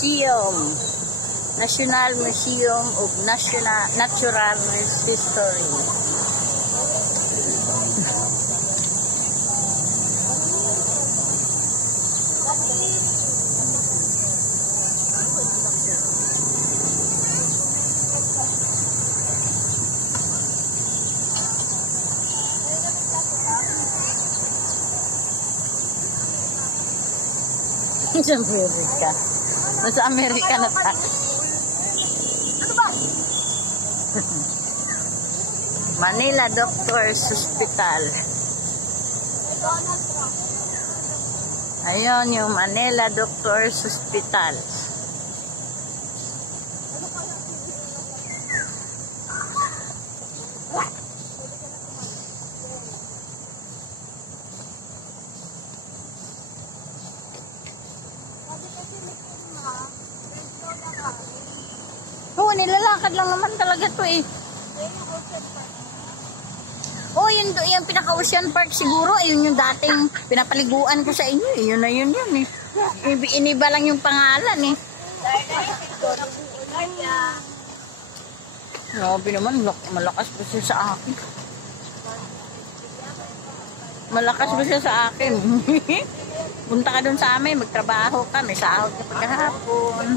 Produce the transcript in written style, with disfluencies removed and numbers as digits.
Museum. National Museum of Natural History. Sa Amerika. Nasa Amerika na ta. Manila Doctors Hospital. Ayun yung Manila Doctors Hospital. Oo, nilalakad lang naman talaga to eh. Oh, yung pinaka-Ocean Park siguro, yun yung dating pinapaliguan ko sa inyo. Yun na yun eh. Iniba lang yung pangalan eh. Grabe naman, malakas pa siya sa akin. Malakas pa siya sa akin. Punta ka dun sa amin, magtrabaho ka, may sahod ka pagkahapon.